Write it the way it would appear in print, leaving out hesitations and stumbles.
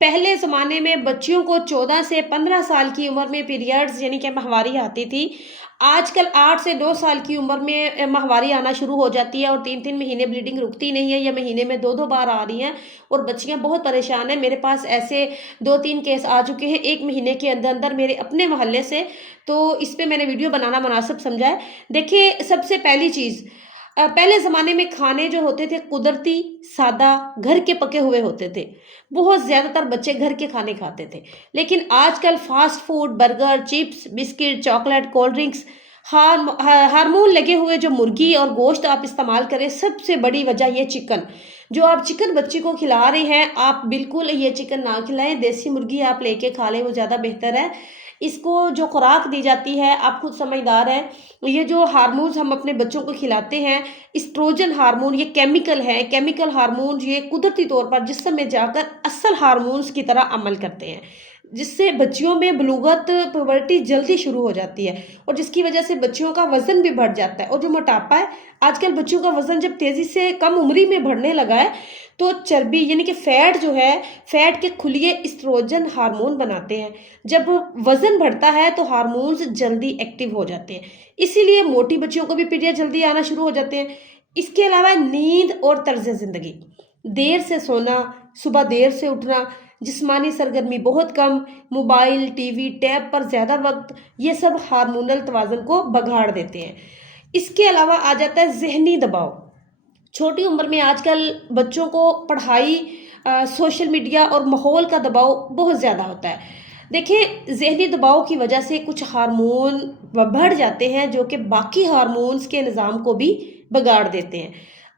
پہلے زمانے میں بچیوں کو 14 سے 15 سال کی عمر میں پیریڈز یعنی کہ ماہواری آتی تھی۔ آج کل 8 سے 2 سال کی عمر میں ماہواری آنا شروع ہو جاتی ہے اور 3 مہینے بلیڈنگ رکتی نہیں ہے یا مہینے میں 2 بار آ رہی ہیں اور بچیاں بہت پریشان ہیں۔ میرے پاس ایسے 2-3 کیس آ چکے ہیں 1 مہینے کے اندر میرے اپنے محلے سے، تو اس پہ میں نے ویڈیو بنانا مناسب سمجھا ہے۔ دیکھیے، سب سے پہلی چیز، پہلے زمانے میں کھانے جو ہوتے تھے قدرتی، سادہ، گھر کے پکے ہوئے ہوتے تھے۔ بہت زیادہ تر بچے گھر کے کھانے کھاتے تھے، لیکن آج کل fast food, burger, chips, biscuit, chocolate, cold drinks, hormone لگے ہوئے جو مرغی اور گوشت آپ استعمال کریں، سب سے بڑی وجہ یہ چکن، جو آپ چکن بچی کو کھلا رہے ہیں، آپ بالکل یہ چکن نہ کھلائیں، دیسی مرغی آپ لے کے کھا لیں، وہ زیادہ بہتر ہے۔ اس کو جو خوراک دی جاتی ہے، آپ خود سمجھدار ہیں، یہ جو ہارمونز ہم اپنے بچوں کو کھلاتے ہیں، اسٹروجن ہارمون، یہ کیمیکل ہے، کیمیکل ہارمون یہ قدرتی طور پر جسم میں جا کر اصل ہارمونز کی طرح عمل کرتے ہیں، جس سے بچیوں میں بلوغت، پیوبرٹی جلدی شروع ہو جاتی ہے اور جس کی وجہ سے بچیوں کا وزن بھی بڑھ جاتا ہے، اور جو موٹاپا ہے، آج کل بچیوں کا وزن جب تیزی سے کم عمری میں بڑھنے لگا ہے تو چربی یعنی کہ فیٹ جو ہے، فیٹ کے خلیے اسٹروجن ہارمون بناتے ہیں۔ جب وزن بڑھتا ہے تو ہارمونز جلدی ایکٹیو ہو جاتے ہیں، اسی لیے موٹی بچیوں کو بھی پیریڈ جلدی آنا شروع ہو جاتے ہیں۔ اس کے علاوہ نیند اور طرز زندگی، دیر سے سونا، صبح دیر سے اٹھنا، جسمانی سرگرمی بہت کم، موبائل، ٹی وی، ٹیب پر زیادہ وقت، یہ سب ہارمونل توازن کو بگاڑ دیتے ہیں۔ اس کے علاوہ آ جاتا ہے ذہنی دباؤ۔ چھوٹی عمر میں آج کل بچوں کو پڑھائی، سوشل میڈیا اور ماحول کا دباؤ بہت زیادہ ہوتا ہے۔ دیکھیں، ذہنی دباؤ کی وجہ سے کچھ ہارمون بڑھ جاتے ہیں جو کہ باقی ہارمونز کے نظام کو بھی بگاڑ دیتے ہیں۔